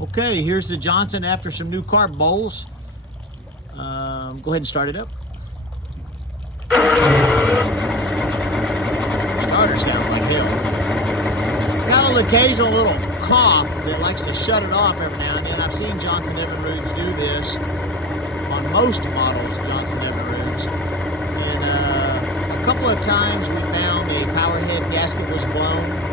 Okay, here's the Johnson after some new carb bowls. Go ahead and start it up. Starter sounds like hell. Got an occasional little cough that likes to shut it off every now and then. I've seen Johnson Evinrudes do this on most models, Johnson Evinrudes. And a couple of times we found the power head gasket was blown.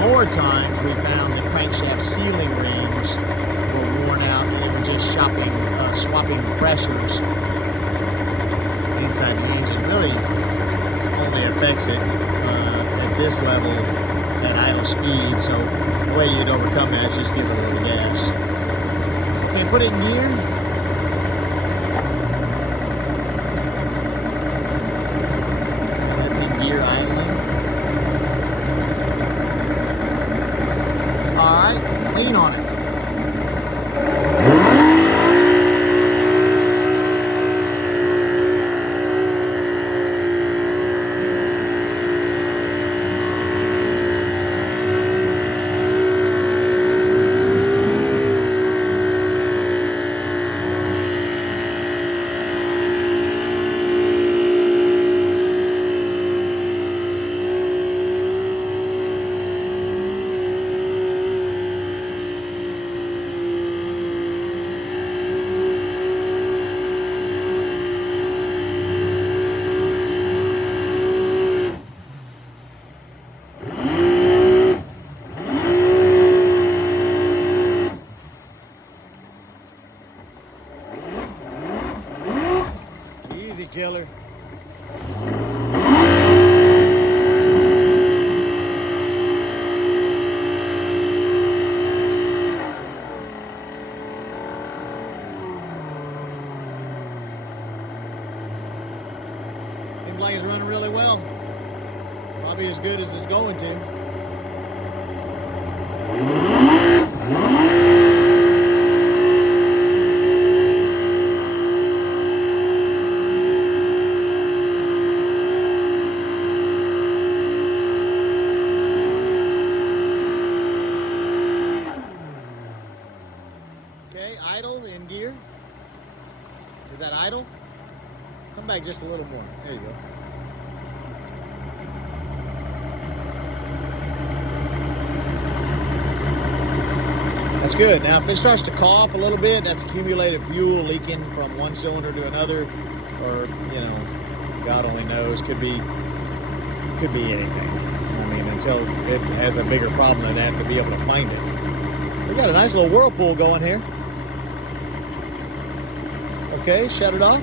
More times we found the crankshaft sealing rings were worn out and just swapping pressures inside the engine. Really only affects it at this level at idle speed, so the way you'd overcome that is just give it a little gas. Okay, put it in gear. That's in gear idling. Lean on it. Easy, killer. Seems like it's running really well. Probably as good as it's going to. Okay, idle in gear. Is that idle? Come back just a little more. There you go. That's good. Now, if it starts to cough a little bit, that's accumulated fuel leaking from one cylinder to another, or, you know, God only knows. Could be anything. I mean, until it has a bigger problem than that to be able to find it. We got a nice little whirlpool going here. Okay, shut it off.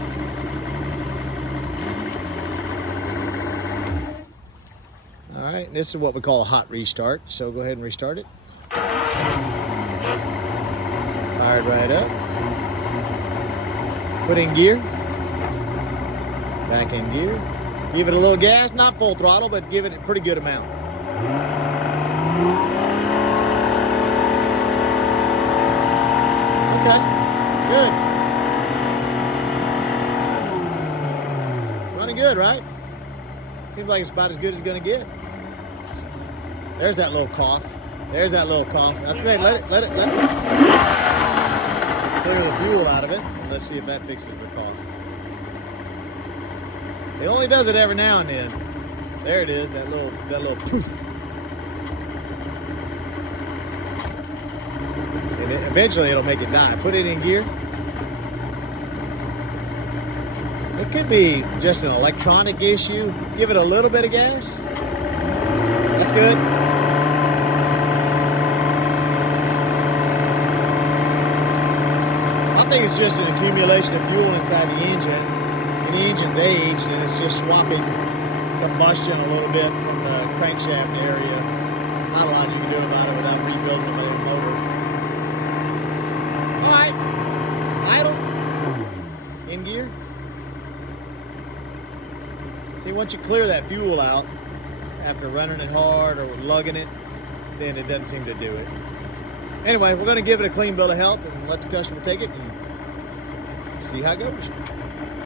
All right, this is what we call a hot restart, so go ahead and restart it. Fired right up. Put in gear. Back in gear. Give it a little gas, not full throttle, but give it a pretty good amount. Okay, good. Running good, right? Seems like it's about as good as it's gonna get. There's that little cough. There's that little cough. That's great. Let it clear the fuel out of it. And let's see if that fixes the cough. It only does it every now and then. There it is, that little poof. And eventually it'll make it die. Put it in gear. It could be just an electronic issue. Give it a little bit of gas. That's good. I think it's just an accumulation of fuel inside the engine. And the engine's aged and it's just swapping combustion a little bit from the crankshaft area. Not a lot you can do about it without rebuilding the main motor. All right, idle, in gear. See, once you clear that fuel out, after running it hard or lugging it, then it doesn't seem to do it. Anyway, we're going to give it a clean bill of health and let the customer take it and see how it goes.